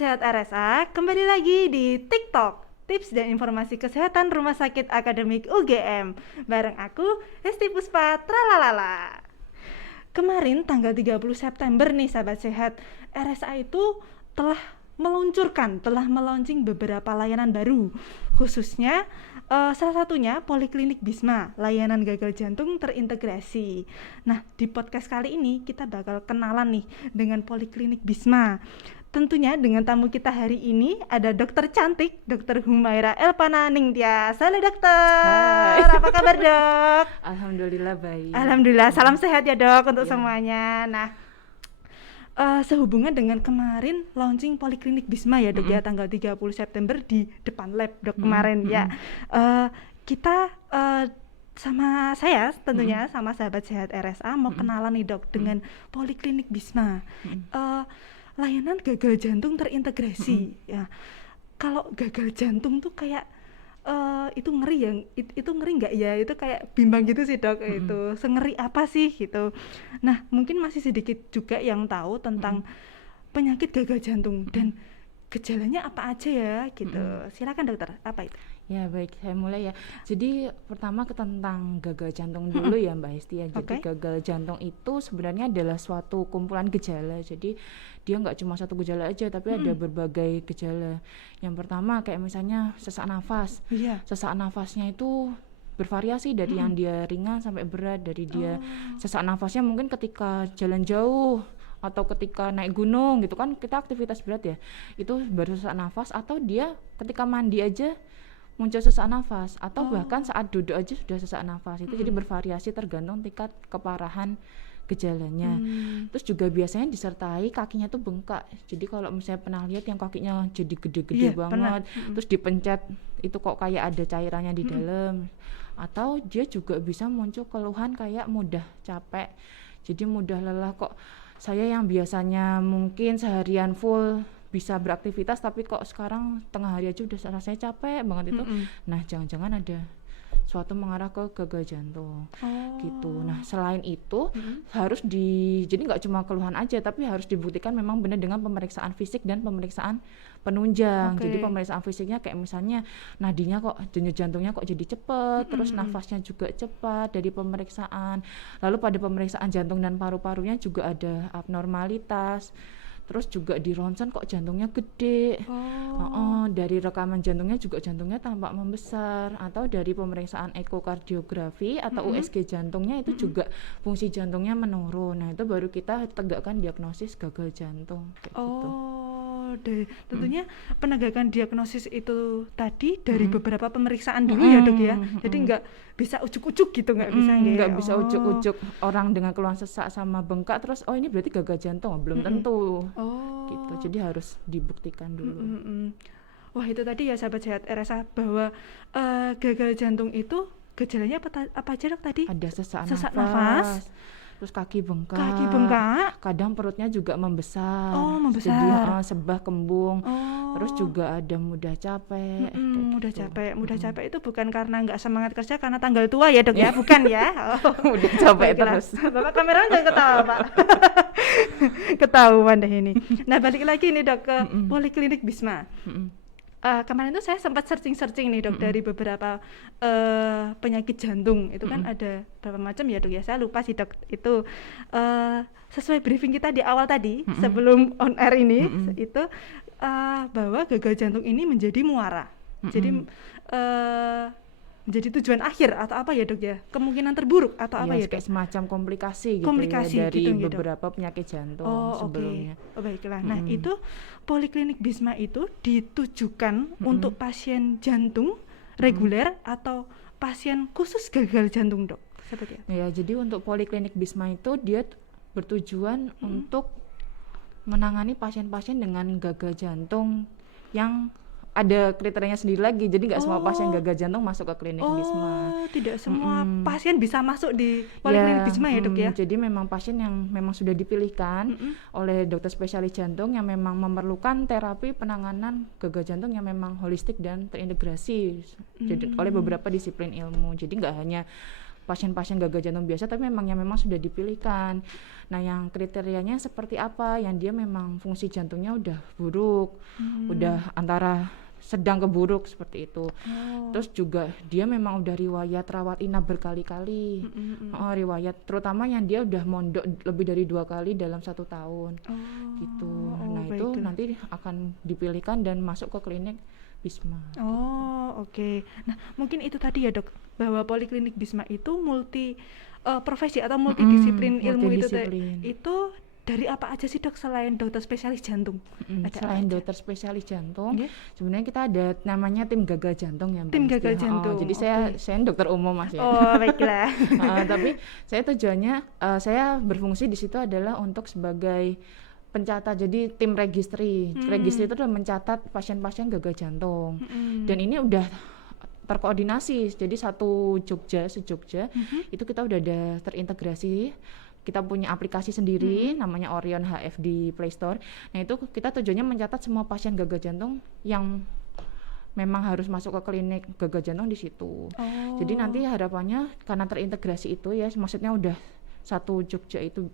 Sehat RSA, kembali lagi di TikTok, tips dan informasi kesehatan Rumah Sakit Akademik UGM. Bareng aku, Hesti Puspa, tralalala. Kemarin tanggal 30 September nih sahabat sehat, RSA itu telah meluncing beberapa layanan baru, khususnya salah satunya Poliklinik Bisma, layanan gagal jantung terintegrasi. Nah, di podcast kali ini kita bakal kenalan nih dengan Poliklinik Bisma. Tentunya dengan tamu kita hari ini ada dokter cantik, Dokter Humaira Elpana Ningtyas. Halo dokter, Hai. apa kabar dok? Alhamdulillah baik. Alhamdulillah, salam sehat ya dok untuk Ya. semuanya. Nah, sehubungan dengan kemarin launching Poliklinik Bisma ya dok ya, tanggal 30 September di depan lab dok kemarin ya. Kita sama saya tentunya sama sahabat sehat RSA mau kenalan nih dok dengan Poliklinik Bisma. Layanan gagal jantung terintegrasi ya. Kalau gagal jantung tuh kayak itu ngeri ya, itu ngeri nggak ya, itu kayak bimbang gitu sih dok. Itu sengeri apa sih gitu. Nah mungkin masih sedikit juga yang tahu tentang penyakit gagal jantung dan gejalanya apa aja ya gitu. Silakan dokter, apa itu? Ya baik, saya mulai ya. Jadi pertama tentang gagal jantung dulu ya Mbak Hesti ya. Jadi gagal jantung itu sebenarnya adalah suatu kumpulan gejala. Jadi dia nggak cuma satu gejala aja, tapi ada berbagai gejala. Yang pertama kayak misalnya sesak nafas. Sesak nafasnya itu bervariasi dari yang dia ringan sampai berat. Dari dia sesak nafasnya mungkin ketika jalan jauh atau ketika naik gunung gitu kan, kita aktivitas berat ya, itu baru sesak nafas. Atau dia ketika mandi aja muncul sesak nafas, atau bahkan saat duduk aja sudah sesak nafas. Itu jadi bervariasi tergantung tingkat keparahan gejalanya. Terus juga biasanya disertai kakinya tuh bengkak. Jadi kalau misalnya pernah lihat yang kakinya jadi gede-gede banget, terus dipencet itu kok kayak ada cairannya di dalam. Atau dia juga bisa muncul keluhan kayak mudah capek, jadi mudah lelah. Kok saya yang biasanya mungkin seharian full bisa beraktivitas, tapi kok sekarang tengah hari aja udah rasanya capek banget itu. Nah, jangan-jangan ada suatu mengarah ke gagal jantung gitu. Nah, selain itu jadi nggak cuma keluhan aja, tapi harus dibuktikan memang benar dengan pemeriksaan fisik dan pemeriksaan penunjang. Jadi pemeriksaan fisiknya kayak misalnya nadinya kok, denyut jantungnya kok jadi cepat, terus nafasnya juga cepat dari pemeriksaan. Lalu pada pemeriksaan jantung dan paru-parunya juga ada abnormalitas. Terus juga di ronsen kok jantungnya gede. Dari rekaman jantungnya juga jantungnya tampak membesar. Atau dari pemeriksaan ekokardiografi atau USG jantungnya itu juga fungsi jantungnya menurun. Nah itu baru kita tegakkan diagnosis gagal jantung kayak gitu. Tentunya penegakan diagnosis itu tadi dari beberapa pemeriksaan dulu ya dok ya. Jadi nggak bisa ujuk-ujuk gitu, nggak bisa nggak bisa ujuk-ujuk orang dengan keluhan sesak sama bengkak terus ini berarti gagal jantung, belum tentu. Gitu. Jadi harus dibuktikan dulu. Wah itu tadi ya sahabat sehat RSA, bahwa gagal jantung itu gejalanya apa aja dok tadi? Ada sesak nafas, terus kaki bengkak, kadang perutnya juga membesar, jadi sebah kembung, terus juga ada mudah capek. Mudah capek itu bukan karena nggak semangat kerja, karena tanggal tua ya dok ya, bukan ya? Mudah capek terus. Bapak kameramen jangan ketawa pak. Ketahuan deh ini. Nah balik lagi nih dok ke Poliklinik Bisma. Kemarin tuh saya sempat searching nih dok dari beberapa penyakit jantung itu kan ada berapa macam ya dok ya, saya lupa sih dok itu. Sesuai briefing kita di awal tadi sebelum on air ini itu bahwa gagal jantung ini menjadi muara, jadi menjadi tujuan akhir atau apa ya dok ya, kemungkinan terburuk atau apa ya dok? Kayak semacam komplikasi ya dari gitu, beberapa penyakit jantung sebelumnya. Baiklah. Nah itu Poliklinik Bisma itu ditujukan untuk pasien jantung reguler atau pasien khusus gagal jantung dok? Seperti apa? Ya jadi untuk Poliklinik Bisma itu dia bertujuan untuk menangani pasien-pasien dengan gagal jantung yang ada kriterianya sendiri lagi. Jadi nggak semua pasien gagal jantung masuk ke klinik Bisma. Tidak semua pasien bisa masuk di Poliklinik Bisma ya dok ya? Jadi memang pasien yang memang sudah dipilihkan oleh dokter spesialis jantung yang memang memerlukan terapi penanganan gagal jantung yang memang holistik dan terintegrasi jadi oleh beberapa disiplin ilmu. Jadi nggak hanya pasien-pasien gagal jantung biasa, tapi memang sudah dipilihkan. Nah, yang kriterianya seperti apa, yang dia memang fungsi jantungnya udah buruk, udah antara sedang ke buruk seperti itu. Terus juga dia memang udah riwayat rawat inap berkali-kali, riwayat terutama yang dia udah mondok lebih dari 2 kali dalam 1 tahun, gitu. Nah itu nanti akan dipilihkan dan masuk ke klinik Bisma. Oke. Nah mungkin itu tadi ya dok, bahwa poliklinik Bisma itu multi profesi atau multidisiplin ilmu itu dari apa aja sih dok selain dokter spesialis jantung? Selain dokter spesialis jantung, sebenarnya kita ada namanya tim gagal jantung ya Mbak. Tim gagal jantung. Jadi saya dokter umum Mas ya. Baiklah. Tapi saya tujuannya saya berfungsi di situ adalah untuk sebagai pencatat, jadi tim registry. Registry itu adalah mencatat pasien-pasien gagal jantung. Dan ini udah terkoordinasi, jadi se-Jogja itu kita udah ada terintegrasi. Kita punya aplikasi sendiri namanya Orion HF di Play Store. Nah itu kita tujuannya mencatat semua pasien gagal jantung yang memang harus masuk ke klinik gagal jantung di situ. Jadi nanti harapannya karena terintegrasi itu ya, maksudnya udah satu Jogja itu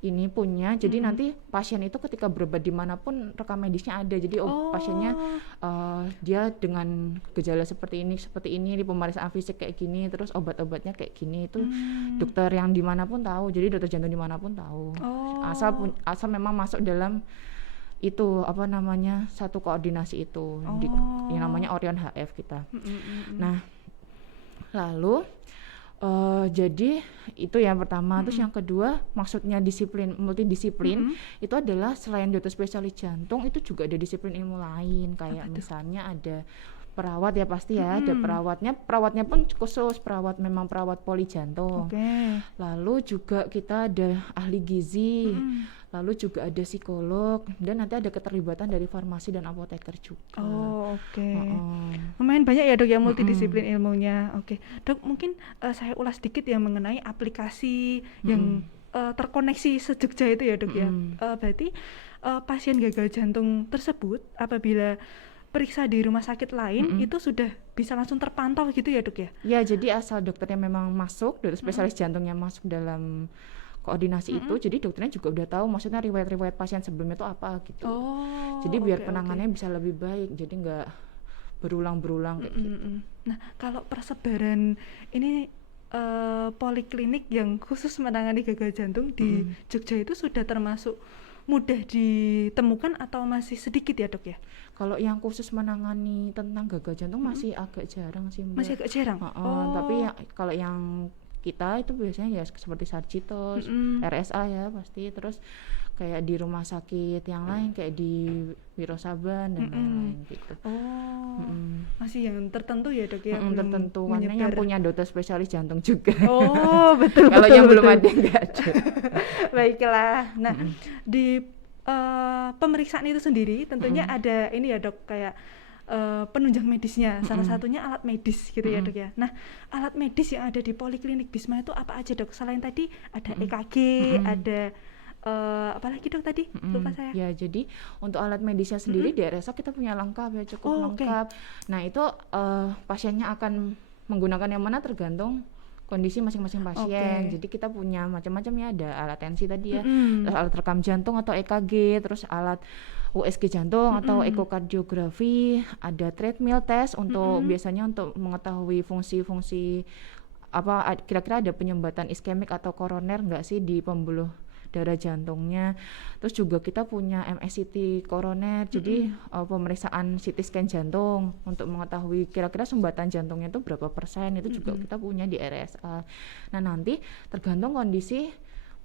ini punya, jadi nanti pasien itu ketika berobat dimanapun rekam medisnya ada. Jadi pasiennya dia dengan gejala seperti ini di pemeriksaan fisik kayak gini, terus obat-obatnya kayak gini, itu dokter yang dimanapun tahu. Jadi dokter jantung dimanapun tahu. Asal memang masuk dalam itu apa namanya satu koordinasi itu yang namanya Orion HF kita. Nah lalu jadi itu yang pertama. Terus yang kedua, maksudnya multidisiplin itu adalah selain dokter spesialis jantung itu juga ada disiplin ilmu lain, kayak misalnya ada perawat ya pasti ya, ada perawatnya pun khusus memang perawat poli jantung. Lalu juga kita ada ahli gizi, lalu juga ada psikolog, dan nanti ada keterlibatan dari farmasi dan apoteker juga. Lumayan banyak ya dok ya multidisiplin ilmunya. Dok mungkin saya ulas sedikit ya mengenai aplikasi yang terkoneksi se-Jogja itu ya dok ya. Berarti pasien gagal jantung tersebut apabila periksa di rumah sakit lain itu sudah bisa langsung terpantau gitu ya dok ya? Ya, jadi asal dokternya memang masuk, dokter spesialis jantungnya masuk dalam koordinasi itu, jadi dokternya juga udah tahu maksudnya riwayat pasien sebelumnya itu apa gitu. Jadi biar penanganannya bisa lebih baik, jadi nggak berulang-berulang kayak gitu. Nah kalau persebaran ini poliklinik yang khusus menangani gagal jantung di Jogja itu sudah termasuk mudah ditemukan atau masih sedikit ya dok ya? Kalau yang khusus menangani tentang gagal jantung masih agak jarang sih Mbak. Masih agak jarang? Tapi kalau yang kita itu biasanya ya seperti Sarjito, RSA ya pasti, terus kayak di rumah sakit yang lain kayak di Wiro Saban dan lain-lain gitu. Masih yang tertentu ya dok ya? Tertentu, karena yang punya dokter spesialis jantung juga. Betul. Kalau yang belum ada nggak ada. Baiklah. Nah di pemeriksaan itu sendiri tentunya ada ini ya dok, kayak penunjang medisnya, salah satunya alat medis gitu ya dok ya. Nah alat medis yang ada di poliklinik Bisma itu apa aja dok? Selain tadi ada EKG, ada apalagi dok tadi? Lupa saya. Ya jadi untuk alat medisnya sendiri di RSA kita punya lengkap ya, cukup lengkap. Nah itu pasiennya akan menggunakan yang mana tergantung kondisi masing-masing pasien. Jadi kita punya macam-macam ya, ada alat tensi tadi ya, terus alat rekam jantung atau EKG, terus alat USG jantung atau ekokardiografi, ada treadmill test untuk biasanya untuk mengetahui fungsi-fungsi apa kira-kira ada penyumbatan iskemik atau koroner enggak sih di pembuluh darah jantungnya. Terus juga kita punya MSCT koroner, jadi pemeriksaan CT scan jantung untuk mengetahui kira-kira sumbatan jantungnya itu berapa persen, itu juga kita punya di RSA. Nah nanti tergantung kondisi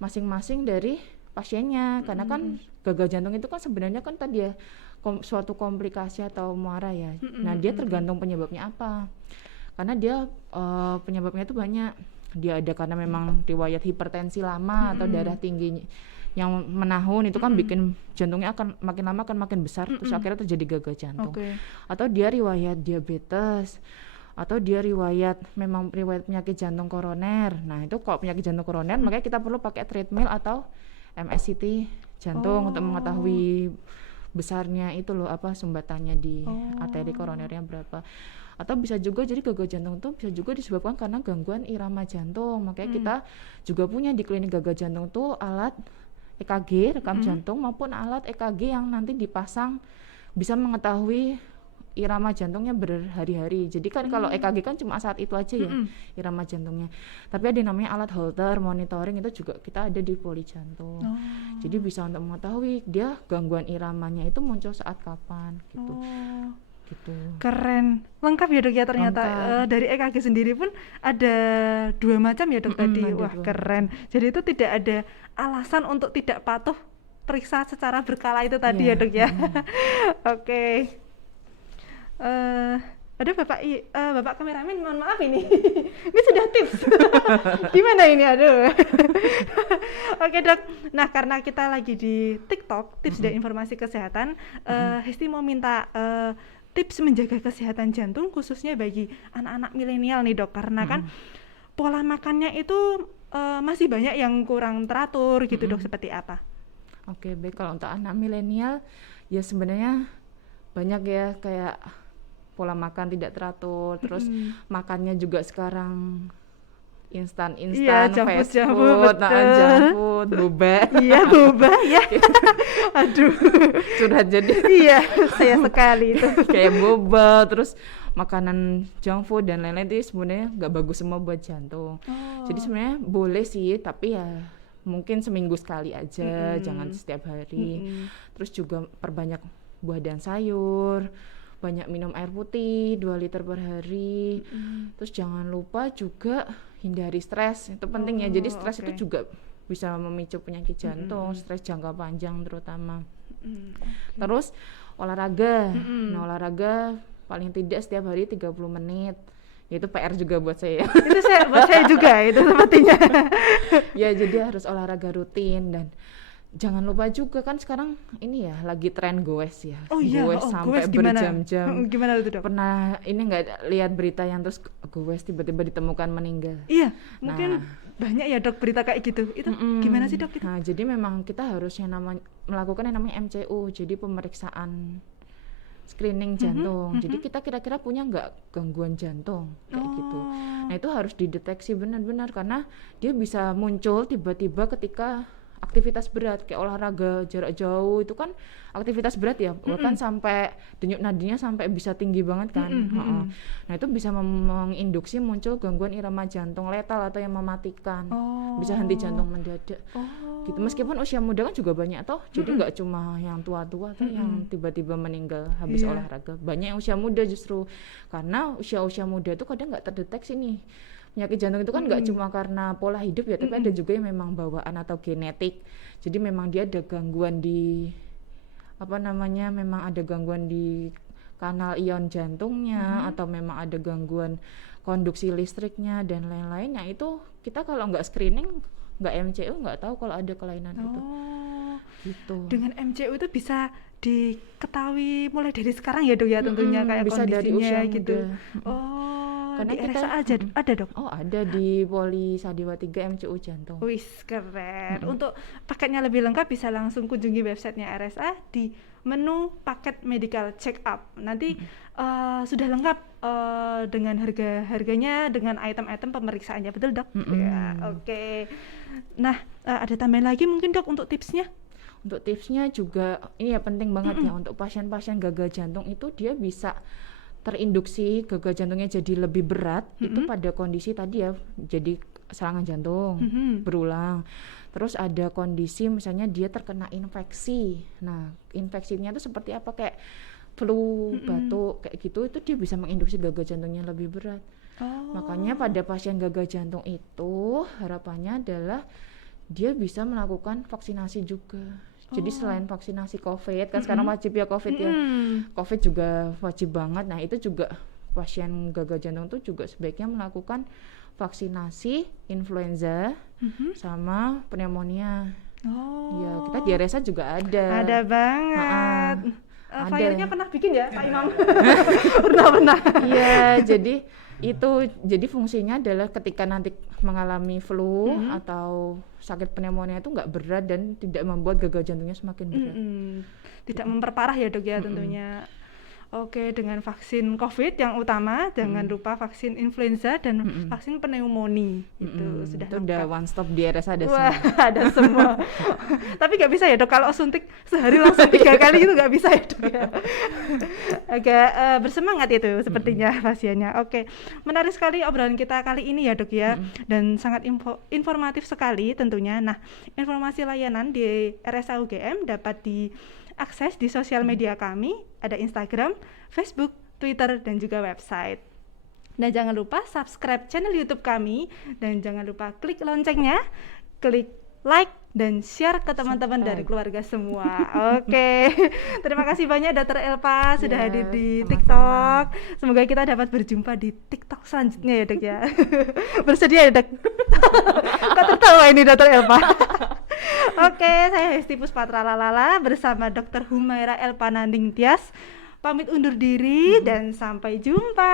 masing-masing dari pasiennya, karena kan gagal jantung itu kan sebenarnya kan tadi ya suatu komplikasi atau muara ya. Nah dia tergantung penyebabnya apa, karena dia penyebabnya itu banyak. Dia ada karena memang riwayat hipertensi lama atau darah tinggi yang menahun, itu kan bikin jantungnya akan makin lama akan makin besar, terus akhirnya terjadi gagal jantung. Atau dia riwayat diabetes, atau dia riwayat penyakit jantung koroner. Nah itu kalau penyakit jantung koroner makanya kita perlu pakai treadmill atau MSCT jantung untuk mengetahui besarnya itu loh apa sumbatannya di arteri koronernya berapa. Atau bisa juga jadi gagal jantung itu bisa juga disebabkan karena gangguan irama jantung. Makanya kita juga punya di klinik gagal jantung tuh alat EKG rekam jantung maupun alat EKG yang nanti dipasang bisa mengetahui irama jantungnya berhari-hari. Jadi kan kalau EKG kan cuma saat itu aja ya irama jantungnya. Tapi ada yang namanya alat Holter monitoring, itu juga kita ada di poli jantung. Jadi bisa untuk mengetahui dia gangguan iramanya itu muncul saat kapan gitu. Gitu. Keren, lengkap ya dok ya ternyata. Dari EKG sendiri pun ada 2 macam ya dok tadi. Wah keren. Jadi itu tidak ada alasan untuk tidak patuh periksa secara berkala itu tadi ya dok ya. Oke. Ada bapak kameramen, mohon maaf ini. Ini sudah tips. Gimana ini, aduh. Oke dok. Nah karena kita lagi di TikTok tips dan informasi kesehatan, Hesti mau minta tips menjaga kesehatan jantung khususnya bagi anak-anak milenial nih dok, karena kan pola makannya itu masih banyak yang kurang teratur gitu dok, seperti apa? Oke, baik. Kalau untuk anak milenial ya sebenarnya banyak ya, kayak pola makan tidak teratur, terus makannya juga sekarang instan fast food, junk food, boba. Iya, boba ya. Aduh, curhat jadi. Iya, saya sekali itu. Kayak boba, terus makanan junk food dan lain-lain itu sebenarnya nggak bagus semua buat jantung. Jadi sebenarnya boleh sih, tapi ya mungkin seminggu sekali aja, jangan setiap hari. Terus juga perbanyak buah dan sayur, banyak minum air putih 2 liter per hari. Terus jangan lupa juga hindari stres, itu penting ya. Jadi stres itu juga bisa memicu penyakit jantung, stres jangka panjang terutama. Terus olahraga. Nah, olahraga paling tidak setiap hari 30 menit. Itu PR juga buat saya. Itu buat saya juga itu sepertinya. Ya, jadi harus olahraga rutin. Dan jangan lupa juga kan sekarang ini ya lagi tren goes ya. Goes sampai berjam-jam. Gimana itu dok? Pernah ini nggak lihat berita yang terus goes tiba-tiba ditemukan meninggal? Iya, mungkin banyak ya dok berita kayak gitu. Itu gimana sih dok itu? Nah, jadi memang kita harus melakukan yang namanya MCU, jadi pemeriksaan screening jantung. Jadi kita kira-kira punya nggak gangguan jantung kayak gitu. Nah, itu harus dideteksi benar-benar karena dia bisa muncul tiba-tiba ketika aktivitas berat kayak olahraga jarak jauh. Itu kan aktivitas berat ya, bahkan sampai denyut nadinya sampai bisa tinggi banget kan. Nah, itu bisa menginduksi muncul gangguan irama jantung letal atau yang mematikan. Bisa henti jantung mendadak. Gitu. Meskipun usia muda kan juga banyak toh, jadi nggak cuma yang tua-tua atau yang tiba-tiba meninggal habis olahraga. Banyak yang usia muda justru, karena usia-usia muda itu kadang nggak terdeteksi nih. Penyakit jantung itu kan nggak cuma karena pola hidup ya, tapi ada juga yang memang bawaan atau genetik. Jadi memang dia ada gangguan di memang ada gangguan di kanal ion jantungnya, atau memang ada gangguan konduksi listriknya dan lain-lain. Nah, itu kita kalau nggak screening, nggak MCU, nggak tahu kalau ada kelainan itu. Gitu. Dengan MCU itu bisa diketahui mulai dari sekarang ya dok ya, tentunya kayak bisa kondisinya dari usia gitu. muda. Karena di RSA aja ada dok? Ada di Poli Sadewa 3 MCU jantung. Wih keren. Untuk paketnya lebih lengkap bisa langsung kunjungi websitenya RSA di menu paket medical check up. Nanti sudah lengkap dengan harganya, dengan item-item pemeriksaannya, betul dok? Ya, oke. Nah, ada tambahan lagi mungkin dok untuk tipsnya? Untuk tipsnya juga ini ya penting banget ya, untuk pasien-pasien gagal jantung itu dia bisa terinduksi gagal jantungnya jadi lebih berat itu pada kondisi tadi ya, jadi serangan jantung berulang. Terus ada kondisi misalnya dia terkena infeksi. Nah, infeksinya itu seperti apa, kayak flu, batuk kayak gitu, itu dia bisa menginduksi gagal jantungnya lebih berat. Makanya pada pasien gagal jantung itu harapannya adalah dia bisa melakukan vaksinasi juga. Jadi selain vaksinasi COVID, kan sekarang wajib ya COVID ya. COVID juga wajib banget. Nah, itu juga pasien gagal jantung itu juga sebaiknya melakukan vaksinasi influenza sama pneumonia. Ya, kita di RSA juga ada. Ada banget. Filenya pernah bikin ya Pak Imam? Pernah. Iya, jadi fungsinya adalah ketika nanti mengalami flu atau sakit pneumonia itu nggak berat dan tidak membuat gagal jantungnya semakin berat. Tidak memperparah ya dok ya tentunya. Oke, dengan vaksin COVID yang utama, jangan lupa vaksin influenza dan vaksin pneumonia. Itu sudah Itu udah lengkap. one stop di RSA ada Wah, semua. ada semua. Tapi nggak bisa ya dok, kalau suntik sehari langsung 3 kali itu nggak bisa ya dok ya. Agak bersemangat itu sepertinya pasiennya. Oke, menarik sekali obrolan kita kali ini ya dok ya, dan sangat informatif sekali tentunya. Nah, informasi layanan di RSA UGM dapat diakses di sosial media kami, ada Instagram, Facebook, Twitter, dan juga website. Dan jangan lupa subscribe channel YouTube kami, dan jangan lupa klik loncengnya, klik like dan share ke teman-teman dari keluarga semua. Oke. Terima kasih banyak Dr. Elpa sudah hadir di sama-sama. TikTok. Semoga kita dapat berjumpa di TikTok selanjutnya ya dok ya. Bersedia ya dok? Kok tertawa ini Dr. Elpa? Oke, saya Hesti Puspatra Lalala bersama Dr. Humaira Elpa Nanding Tias pamit undur diri dan sampai jumpa.